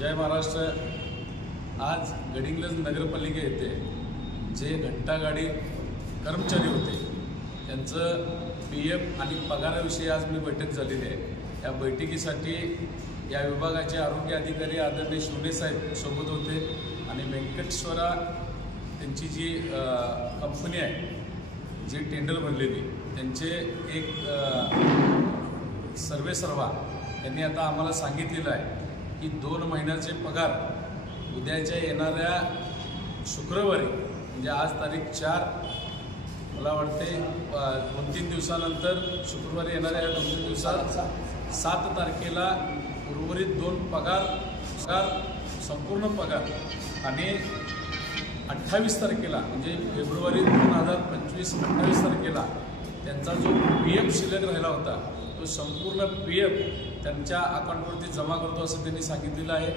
जय महाराष्ट्र। आज गडिंग्लज नगरपालिका येथे जे घंटागाडी कर्मचारी होते त्यांचं PF आणि पगाराविषयी आज मी बैठक झालेली आहे। या बैठकीसाठी या विभागाचे आरोग्य अधिकारी आदरणीय शिवणे साहेब सोबत होते आणि व्यंकटेश्वरा त्यांची जी कंपनी आहे जी टेंडर भरलेली त्यांचे एक सर्वेसर्वा यांनी आता आम्हाला सांगितलेलं आहे की 2 महिन्याचे पगार उद्याच्या येणाऱ्या शुक्रवारी म्हणजे आज तारीख 4 मला वाटते 2-3 दिवसानंतर शुक्रवारी येणाऱ्या 2-3 दिवसात 7 तारखेला उर्वरित 2 पगार संपूर्ण पगार आणि 28 तारखेला म्हणजे फेब्रुवारी 2025 28 तारखेला त्यांचा जो PF शिल्लक राहिला होता तो संपूर्ण PF त्यांच्या अकाउंटवरती जमा करतो असं त्यांनी सांगितलेलं आहे।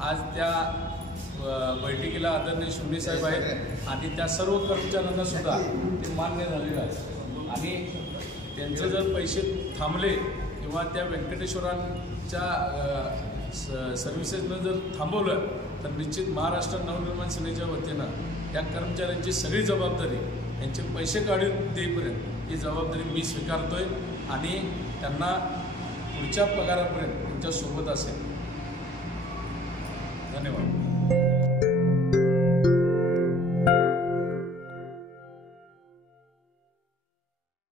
आज त्या बैठकीला आदरणीय शिवणे साहेब आहेत आणि त्या सर्व कर्मचाऱ्यांना सुद्धा ते मान्य झालेलं आहे आणि त्यांचं जर पैसे थांबले किंवा त्या व्यंकटेश्वरांच्या सर्व्हिसेसनं जर थांबवलं तर निश्चित महाराष्ट्र नवनिर्माण सेनेच्या वतीनं या कर्मचाऱ्यांची सगळी जबाबदारी यांचे पैसे काढून देईपर्यंत ही जबाबदारी मी स्वीकारतोय आणि त्यांना पुढच्या पगारापर्यंत त्यांच्यासोबत असेल। धन्यवाद।